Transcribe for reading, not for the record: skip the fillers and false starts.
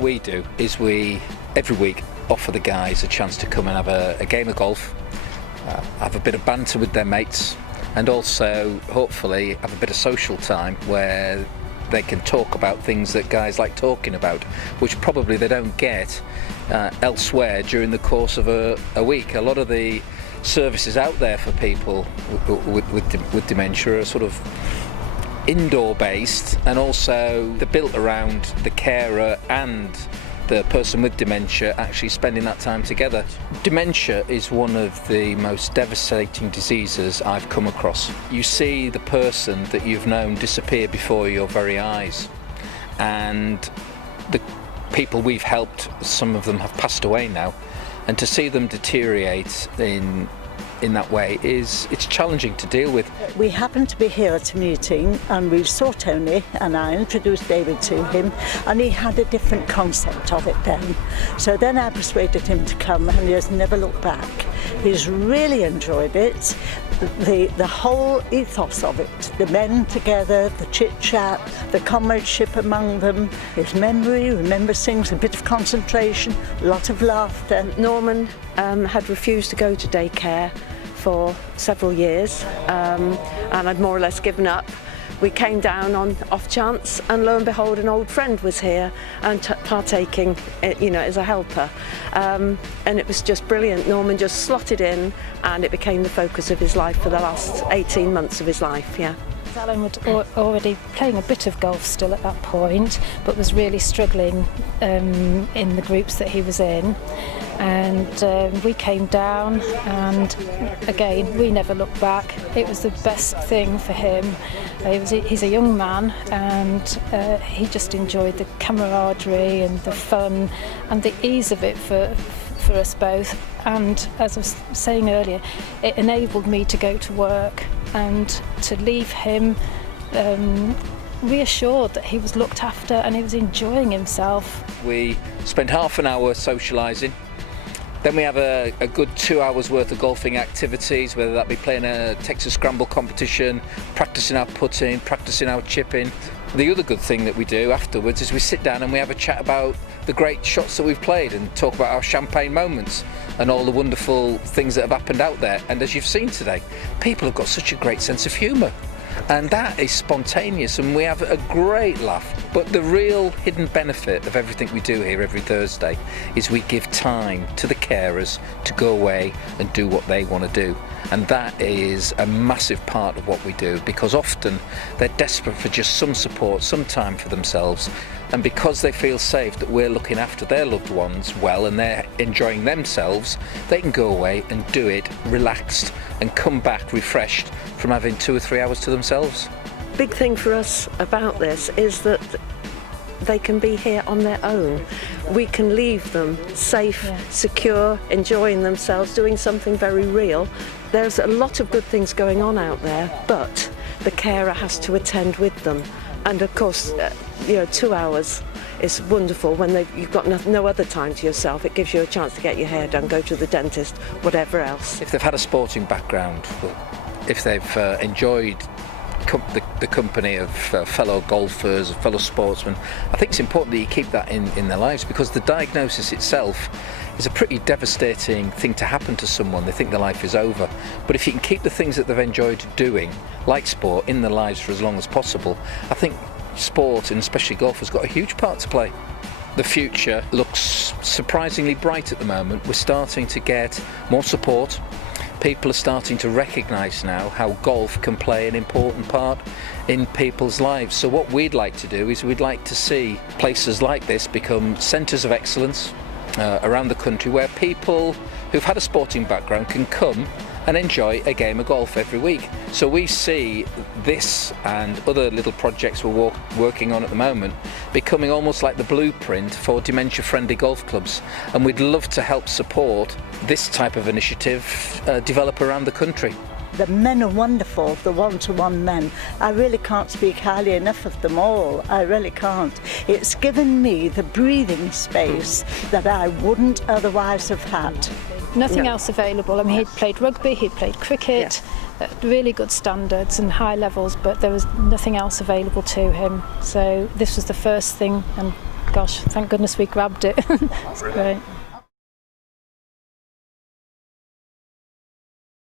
what we do is we, every week, offer the guys a chance to come and have a game of golf, have a bit of banter with their mates, and also, hopefully, have a bit of social time where they can talk about things that guys like talking about, which probably they don't get elsewhere during the course of a week. A lot of the services out there for people with dementia are sort of indoor based, and also they're built around the carer and the person with dementia actually spending that time together. Dementia is one of the most devastating diseases I've come across. You see the person that you've known disappear before your very eyes, and the people we've helped, some of them have passed away now, and to see them deteriorate in that way it's challenging to deal with. We happened to be here at a meeting and we saw Tony, and I introduced David to him, and he had a different concept of it then. So then I persuaded him to come, and he has never looked back. He's really enjoyed it, the whole ethos of it, the men together, the chit-chat, the comradeship among them, his memory, remembers things, a bit of concentration, a lot of laughter. Norman had refused to go to daycare for several years, and I'd more or less given up. We came down on off chance, and lo and behold, an old friend was here and partaking, as a helper, and it was just brilliant. Norman just slotted in, and it became the focus of his life for the last 18 months of his life. Yeah. Alan was already playing a bit of golf still at that point, but was really struggling in the groups that he was in. And we came down, and again, we never looked back. It was the best thing for him. He's a young man, and he just enjoyed the camaraderie and the fun and the ease of it for us both. And as I was saying earlier, it enabled me to go to work and to leave him reassured that he was looked after and he was enjoying himself. We spend half an hour socialising. Then we have a good 2 hours worth of golfing activities, whether that be playing a Texas Scramble competition, practicing our putting, practicing our chipping. The other good thing that we do afterwards is we sit down and we have a chat about the great shots that we've played and talk about our champagne moments and all the wonderful things that have happened out there. And as you've seen today, people have got such a great sense of humour. And that is spontaneous, and we have a great laugh. But the real hidden benefit of everything we do here every Thursday is we give time to the carers to go away and do what they want to do. And that is a massive part of what we do, because often they're desperate for just some support, some time for themselves. And because they feel safe that we're looking after their loved ones well and they're enjoying themselves, they can go away and do it relaxed and come back refreshed from having 2 or 3 hours to themselves. Big thing for us about this is that they can be here on their own. We can leave them safe, secure, enjoying themselves, doing something very real. There's a lot of good things going on out there, but the carer has to attend with them. And of course, 2 hours is wonderful when you've got no other time to yourself. It gives you a chance to get your hair done, go to the dentist, whatever else. If they've had a sporting background, if they've enjoyed the company of fellow golfers, fellow sportsmen, I think it's important that you keep that in their lives, because the diagnosis itself is a pretty devastating thing to happen to someone. They think their life is over. But if you can keep the things that they've enjoyed doing, like sport, in their lives for as long as possible, I think sport, and especially golf, has got a huge part to play. The future looks surprisingly bright at the moment. We're starting to get more support. People are starting to recognise now how golf can play an important part in people's lives. So what we'd like to do is we'd like to see places like this become centres of excellence around the country, where people who've had a sporting background can come and enjoy a game of golf every week. So we see this and other little projects we're working on at the moment becoming almost like the blueprint for dementia-friendly golf clubs, and we'd love to help support this type of initiative develop around the country. The men are wonderful, the one-to-one men. I really can't speak highly enough of them all. I really can't. It's given me the breathing space that I wouldn't otherwise have had. Nothing else available. I mean, he'd played rugby, he'd played cricket, at really good standards and high levels, but there was nothing else available to him. So this was the first thing, and gosh, thank goodness we grabbed it. It's great.